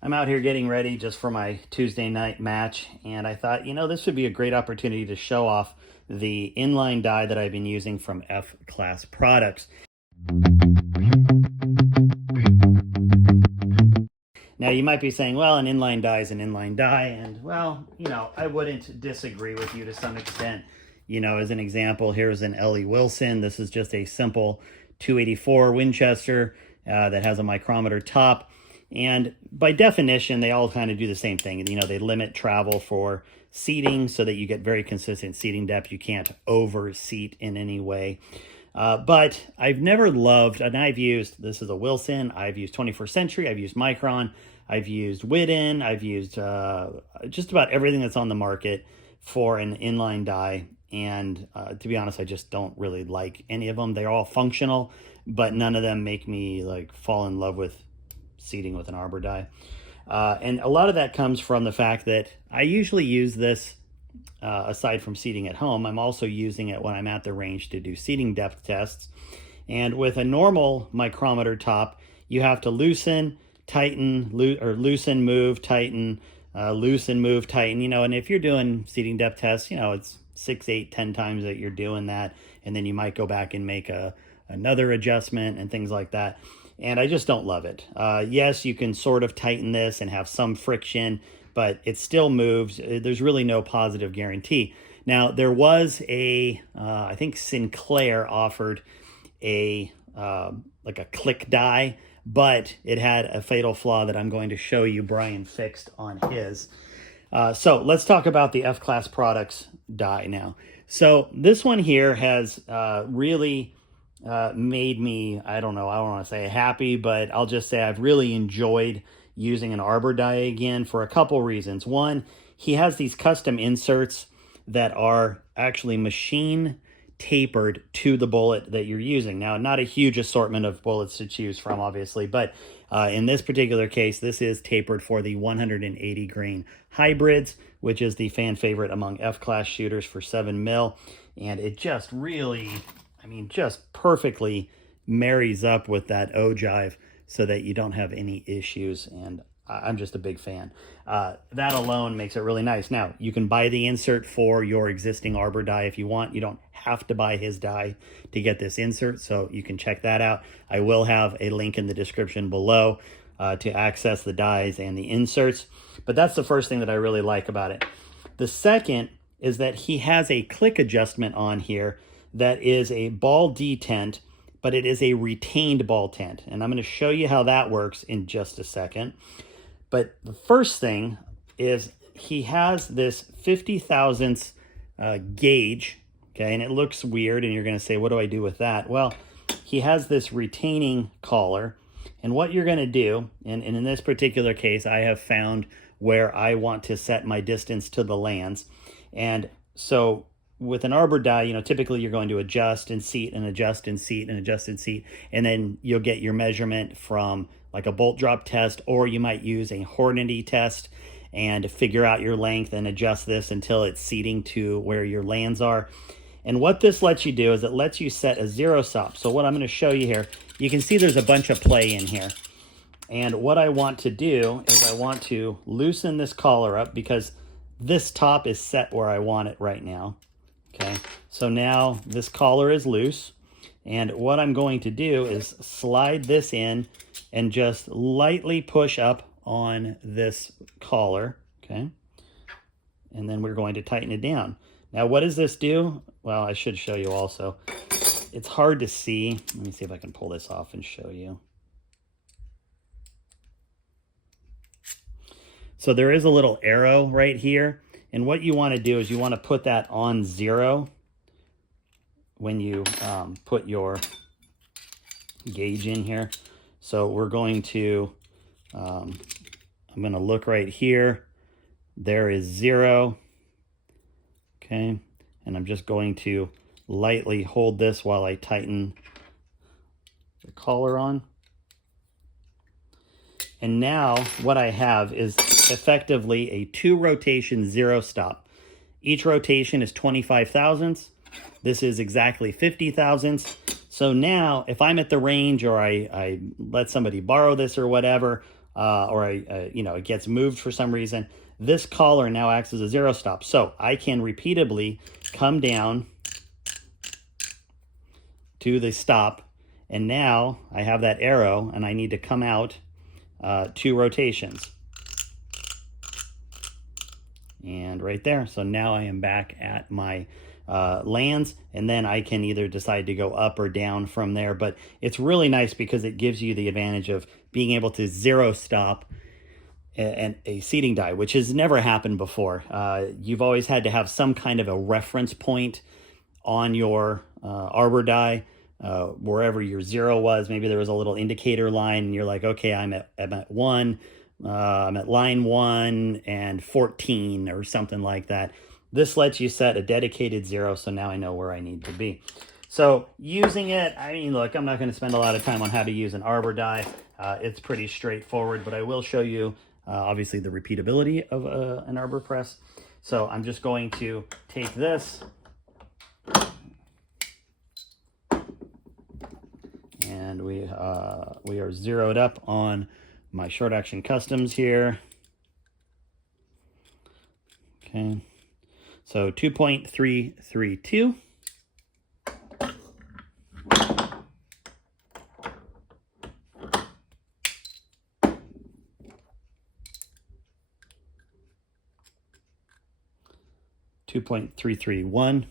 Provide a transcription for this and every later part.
I'm out here getting ready just for my Tuesday night match, and I thought, this would be a great opportunity to show off the inline die that I've been using from F-Class Products. Now, you might be saying, well, an inline die is an inline die, and well, I wouldn't disagree with you to some extent. As an example, here's an L.E. Wilson. This is just a simple 284 Winchester that has a micrometer top. And by definition, they all kind of do the same thing. They limit travel for seating so that you get very consistent seating depth. You can't over-seat in any way. But I've never loved, and this is a Wilson, I've used 21st Century, I've used Micron, I've used Widen, I've used just about everything that's on the market for an inline die. And to be honest, I just don't really like any of them. They're all functional, but none of them make me like fall in love with seating with an arbor die. And a lot of that comes from the fact that I usually use this aside from seating at home. I'm also using it when I'm at the range to do seating depth tests. And with a normal micrometer top, you have to loosen, tighten, loosen, move, tighten, loosen, move, tighten, and if you're doing seating depth tests, it's 6, 8, 10 times that you're doing that. And then you might go back and make another adjustment and things like that. And I just don't love it. Yes, you can sort of tighten this and have some friction, but it still moves. There's really no positive guarantee. Now, there was I think Sinclair offered like a click die, but it had a fatal flaw that I'm going to show you Brian fixed on his. So let's talk about the F-Class Products die now. So this one here has really made me, I don't want to say happy, but I'll just say I've really enjoyed using an arbor die again for a couple reasons. One, he has these custom inserts that are actually machine tapered to the bullet that you're using. Now, not a huge assortment of bullets to choose from, obviously, but in this particular case, this is tapered for the 180 grain hybrids, which is the fan favorite among F-Class shooters for 7mm. And it just really, just perfectly marries up with that ogive so that you don't have any issues. And I'm just a big fan. That alone makes it really nice. Now, you can buy the insert for your existing arbor die if you want. You don't have to buy his die to get this insert, so you can check that out. I will have a link in the description below to access the dies and the inserts. But that's the first thing that I really like about it. The second is that he has a click adjustment on here that is a ball detent, but it is a retained ball tent. And I'm going to show you how that works in just a second. But the first thing is he has this 50 thousandths gauge, okay? And it looks weird, and you're going to say, what do I do with that? Well, he has this retaining collar. And what you're going to do, and in this particular case, I have found where I want to set my distance to the lands. And so with an arbor die, typically you're going to adjust and seat and adjust and seat and adjust and seat, and then you'll get your measurement from like a bolt drop test, or you might use a Hornady test and figure out your length and adjust this until it's seating to where your lands are. And what this lets you do is it lets you set a zero stop. So what I'm going to show you here, you can see there's a bunch of play in here. And what I want to do is I want to loosen this collar up because this top is set where I want it right now. Okay, so now this collar is loose, and what I'm going to do is slide this in and just lightly push up on this collar, okay? And then we're going to tighten it down. Now, what does this do? Well, I should show you also. It's hard to see. Let me see if I can pull this off and show you. So there is a little arrow right here. And what you want to do is you want to put that on 0 when you put your gauge in here. So we're going to, I'm going to look right here. There is 0. Okay. And I'm just going to lightly hold this while I tighten the collar on. And now what I have is effectively a 2 rotation 0 stop. Each rotation is 25 thousandths. This is exactly 50 thousandths. So now if I'm at the range or I let somebody borrow this or whatever, you know, it gets moved for some reason, this collar now acts as a zero stop. So I can repeatedly come down to the stop, and now I have that arrow, and I need to come out 2 rotations. And right there. So now I am back at my lands, and then I can either decide to go up or down from there. But it's really nice because it gives you the advantage of being able to zero stop and a seating die, which has never happened before. You've always had to have some kind of a reference point on your arbor die, wherever your 0 was. Maybe there was a little indicator line, and you're like, okay, I'm at 1, I'm at line 1 and 14 or something like that. This lets you set a dedicated 0, so now I know where I need to be. So using it, I mean, look, I'm not going to spend a lot of time on how to use an arbor die. It's pretty straightforward, but I will show you, obviously, the repeatability of an arbor press. So I'm just going to take this, and we are zeroed up on my short action customs here. Okay, so 2.332. .331.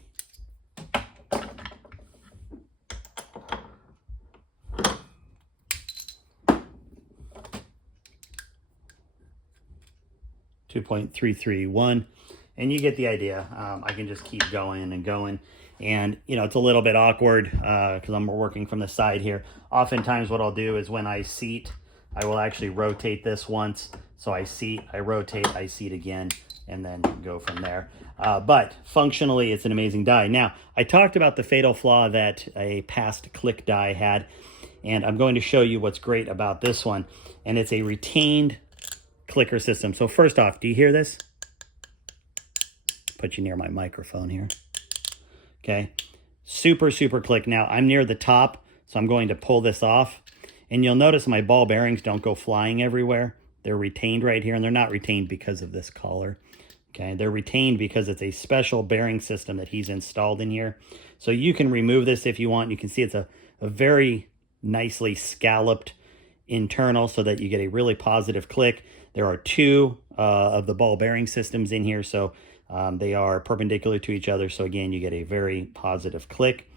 2.331, and you get the idea. I can just keep going and going, and you know, it's a little bit awkward because I'm working from the side here. Oftentimes what I'll do is when I seat, I will actually rotate this once. So I seat, I rotate, I seat again, and then go from there. But functionally, it's an amazing die. Now, I talked about the fatal flaw that a past click die had, and I'm going to show you what's great about this one, and it's a retained clicker system. So first off, do you hear this? Put you near my microphone here. Okay, super click. Now I'm near the top, so I'm going to pull this off, and you'll notice my ball bearings don't go flying everywhere. They're retained right here, and they're not retained because of this collar. Okay, they're retained because it's a special bearing system that he's installed in here. So you can remove this if you want. You can see it's a very nicely scalloped internal so that you get a really positive click. There are 2 of the ball bearing systems in here, so they are perpendicular to each other. So again, you get a very positive click.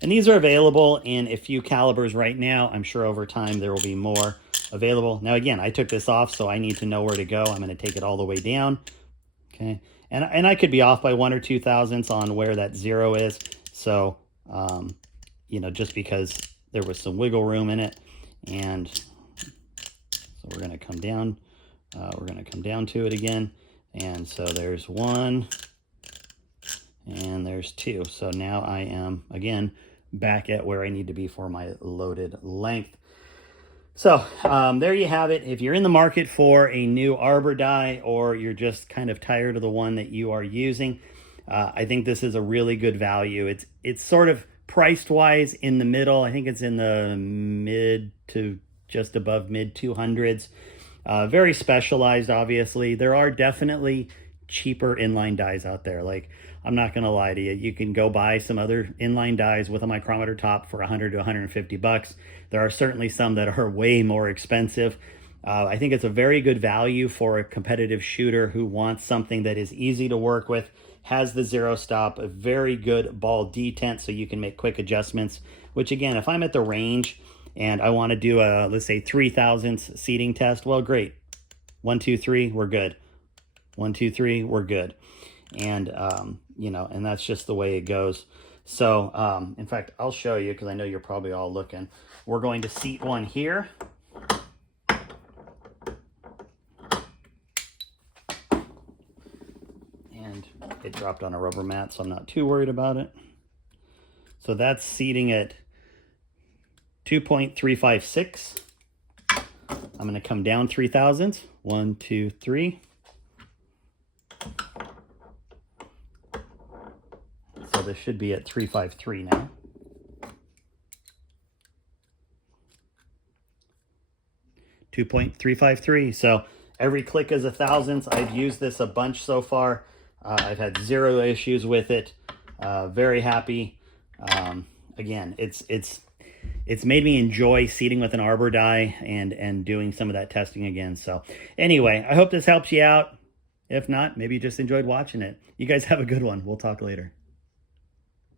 And these are available in a few calibers right now. I'm sure over time there will be more available. Now again, I took this off, so I need to know where to go. I'm going to take it all the way down. Okay, and I could be off by 1 or 2 thousandths on where that 0 is. So you know, just because there was some wiggle room in it, and so we're going to come down. We're going to come down to it again, and so there's 1, and there's 2. So now I am again back at where I need to be for my loaded length. So there you have it. If you're in the market for a new arbor die, or you're just kind of tired of the one that you are using, I think this is a really good value. It's sort of priced wise in the middle. I think it's in the mid to just above mid 200s. Very specialized, obviously. There are definitely cheaper inline dies out there. Like, I'm not going to lie to you. You can go buy some other inline dies with a micrometer top for 100 to 150 bucks. There are certainly some that are way more expensive. I think it's a very good value for a competitive shooter who wants something that is easy to work with, has the 0 stop, a very good ball detent so you can make quick adjustments, which again, if I'm at the range and I want to do a, let's say, 3 thousandths seating test, well, great. 1, 2, 3, we're good. 1, 2, 3, we're good. And, you know, and that's just the way it goes. So, in fact, I'll show you because I know you're probably all looking. We're going to seat one here. And it dropped on a rubber mat, so I'm not too worried about it. So that's seating at 2.356. I'm going to come down 3 thousandths. 1, 2, 3. So this should be at 353 now. 2.353. So every click is a thousandth. I've used this a bunch so far. I've had zero issues with it. Very happy. Again, it's made me enjoy seating with an arbor die and doing some of that testing again. So anyway, I hope this helps you out. If not, maybe you just enjoyed watching it. You guys have a good one. We'll talk later.